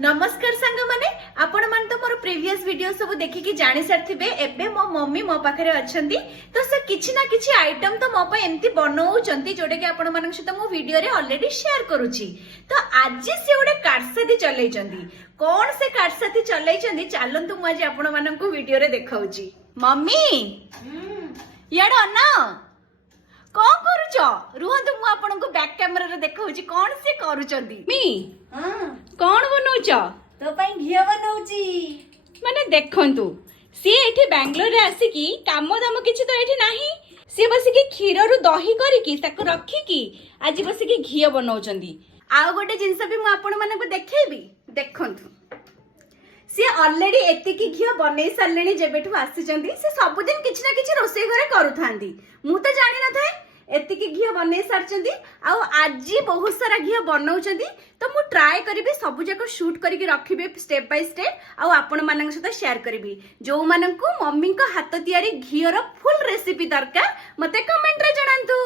नमस्कार सांग माने आपण मान तो मोर प्रीवियस वीडियो सब देखिकी जानि सारथिबे एबे मो मम्मी मो पाखरे अछंती तो से किछि ना किछि आइटम तो मो पे एम्ति बनौचंती जोडे के आपण मानक सहित मो वीडियो रे ऑलरेडी शेयर करूची। तो आज से ओडे काटसाती चलैचंती कोन से काटसाती चलैचंती चालंतु मु आज आपण मानक वीडियो रे देखाउची। मम्मी याडो ना कौन करूच रुहंतु मु आपन को बैक कैमरा रे देखाउची कोन से करूचंती मी कौन बनौच तो पाई घिया बनौची माने देखंतु सी एठी बेंगलोर रे आसिकी काम दाम किछि तो एठी नाही सी बसिकी क्षीर रु दही करिकी ताको रखिकी आज बसिकी घिया बनौचंदी। आ गोटे जिंस भी मु आपण माने को देखेबी देखंतु सी ऑलरेडी एतिकी घिया बनै सारलेनी जेबेठु आसीचंदी से सब दिन किछि ना किछि रोसे घरे करूथांदी मु तो जानि न थाए एतिकी घिया बनै सारचंदी आ आज बहुत सारा घिया बनौचंदी। तो मु ट्राई करिबी सब जाको शूट करके रखिबे स्टेप बाय स्टेप आ आपण मानक सहित शेयर करिबी। जो मानक मम्मी को हाथ तियारी घियर फुल रेसिपी दरकार मते कमेंट रे जणांतु।